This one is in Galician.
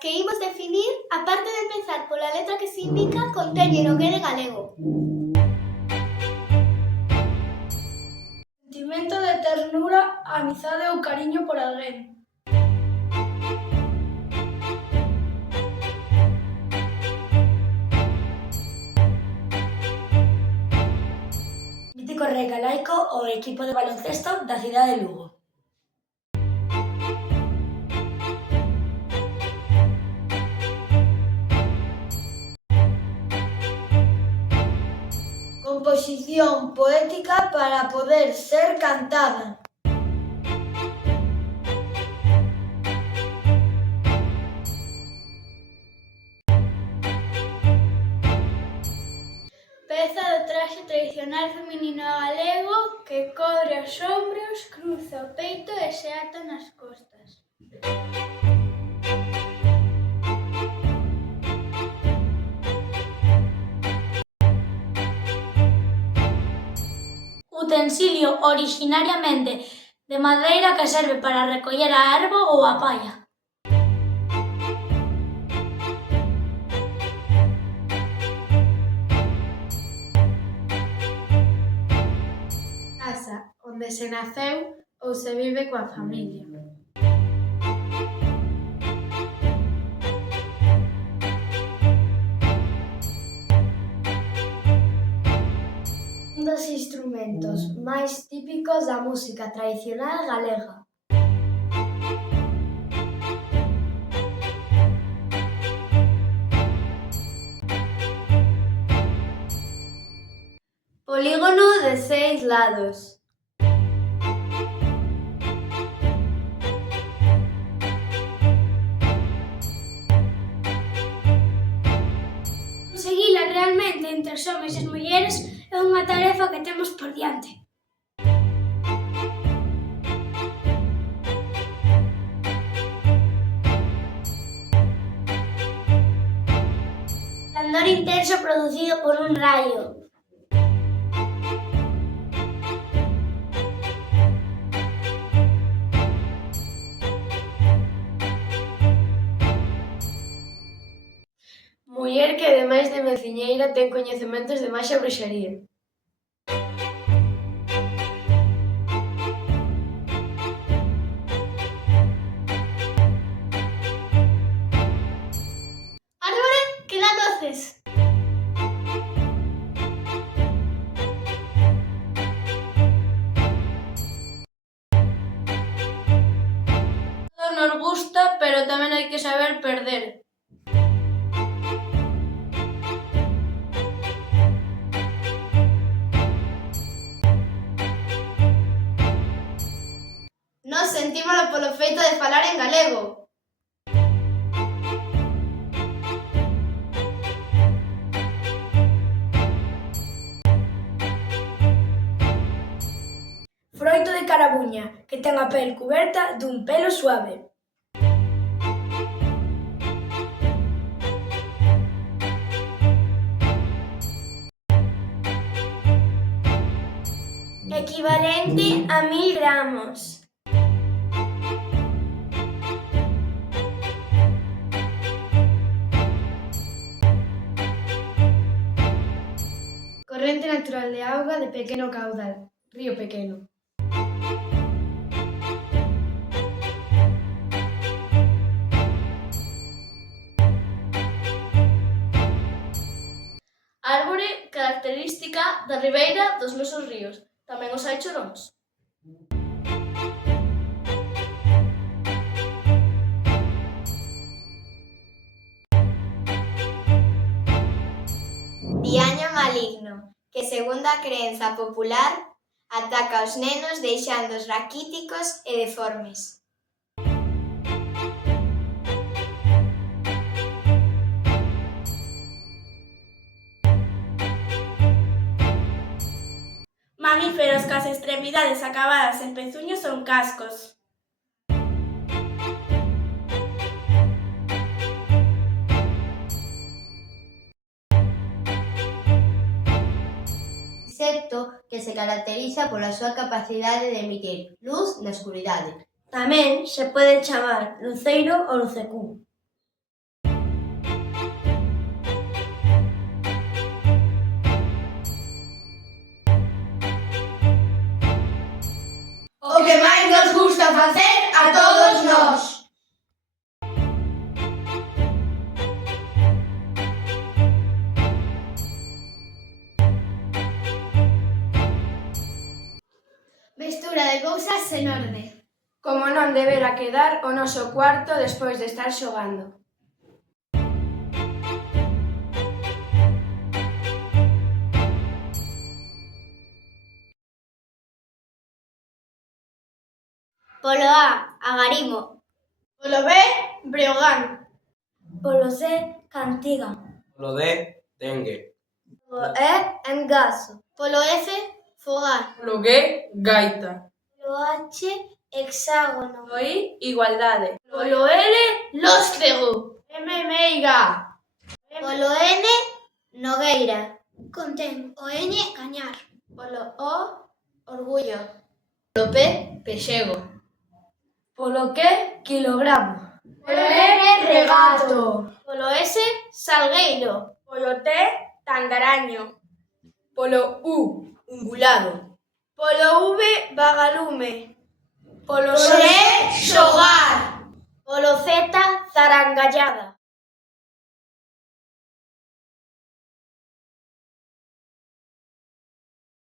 que imos definir, aparte de empezar pola letra que se indica, conteñen o que é de galego. Sentimento de ternura, amizade ou cariño por alguén. Mítico rei galaico ou equipo de baloncesto da cidade de Lugo. Composición poética para poder ser cantada. Peza do traxe tradicional feminino galego que cobre os ombros, cruza o peito e se ata nas costas. Utensilio orixinariamente de madeira que serve para recoller a herba ou a palla. Casa onde se naceu ou se vive coa familia. Un dos instrumentos máis típicos da música tradicional galega. Polígono de 6 lados. Conseguila realmente entre os homes e as mulleres é unha tarefa que temos por diante. Candor intenso producido por un raio. Muller que, ademais de meciñeira, ten coñecementos de maxia e bruxaría. Árbore que dá doces. Todo nos gusta, pero tamén hai que saber perder. Nós sentímolo polo feito de falar en galego. Froito de carabuña, que ten a pel cuberta dun pelo suave. Equivalente a 1000 gramos. Corrente natural de auga de pequeno caudal. Río pequeno. Árbore característica da ribeira dos nosos ríos. Tamén os hai choróns. Diaño maligno, que segundo a creenza popular ataca aos nenos deixándoos raquíticos e deformes. Mamíferos cas extremidades acabadas en pezuños son cascos. Insecto que se caracteriza pola súa capacidade de emitir luz na escuridade. Tamén se pode chamar luceiro ou lucecú. Mestura de cousas sen orde. Como non debera quedar o noso cuarto despois de estar xogando. Polo A, Agarimo. Polo B, Breogán. Polo C, Cantiga. Polo D, Dengue. Polo E, Engazo. Polo F, Fogar. Polo G, Gaita. Polo H, Hexágono. Polo I, Igualdade. Polo L, Lóstrego. M, Meiga. Polo N, Nogueira. Contén. O N, Cañar. Polo O, Orgullo. Polo P, Pexego. Polo Q, Kilogramo. Polo R, Regato. Polo S, Salgueiro. Polo T, Tangaraño. Polo U, Ungulado. Polo V, Vagalume. Polo Polo E, Xogar. Polo Z, Zarangallada.